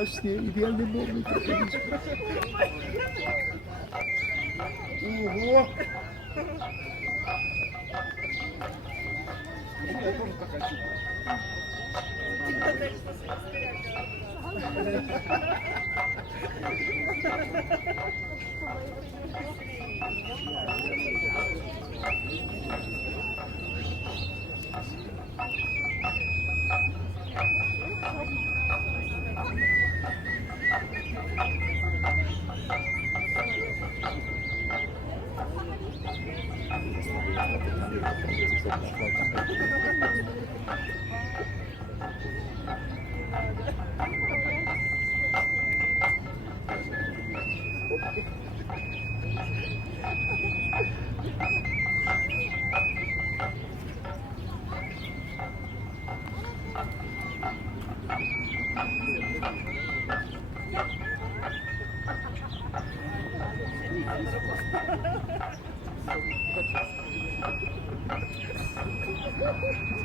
właśnie idealny moment.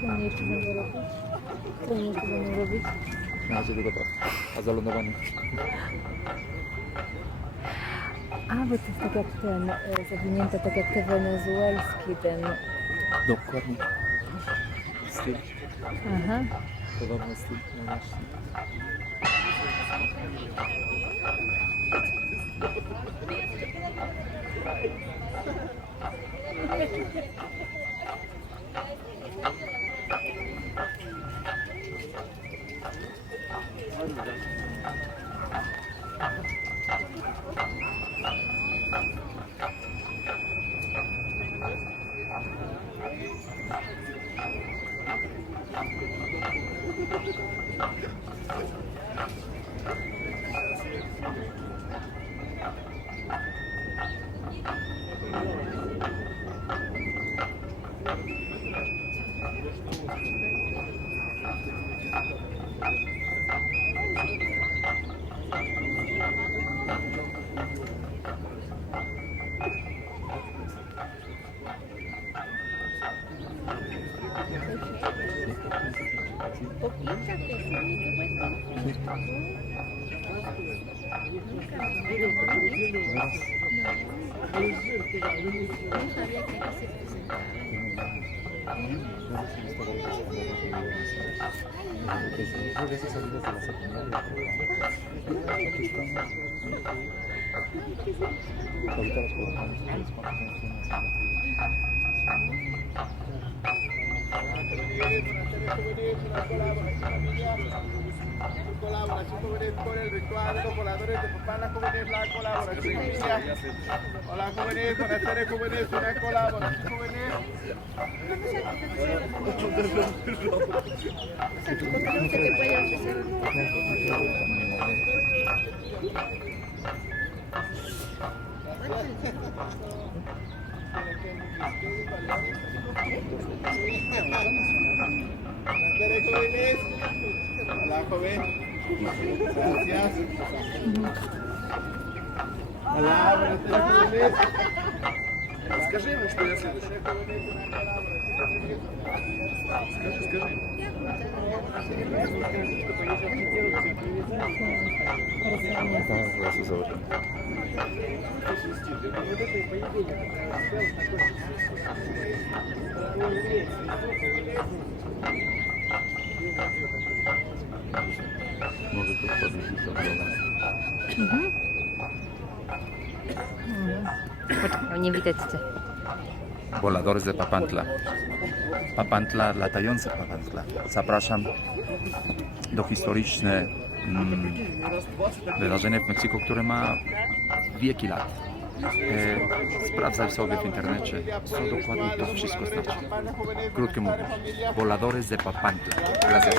Co oni jeszcze będą robić? Co oni jeszcze będą robić? Na razie tylko tak. A zalądowanie. A, bo to jest tak jak ten, zawinięte tak jak te wenezuelski, ten... Dokładnie. Styl. Aha. Podobny styl. No właśnie. Colaboración juvenil con el ritual de los voladores de Popana Juvenil, la colaboración inicial. Hola juvenil, buenas tardes juvenil, una colaboración juvenil. Buenas tardes jóvenes. Hola joven. Gracias. Hola, buenas tardes jóvenes. Скажи ему, что я следующий. Скажи. Tak, ja się założę. Może to podnieść do nas. Poczekaj, nie widać cię. Voladores de Papantla. Papantla, latający Papantla. Zapraszam do historyczne wydarzenie w Meksyku, które ma wieki lat. Sprawdzaj sobie w internecie, co dokładnie to wszystko znaczy. Krótko mówiąc, Voladores de Papantla. Gracias.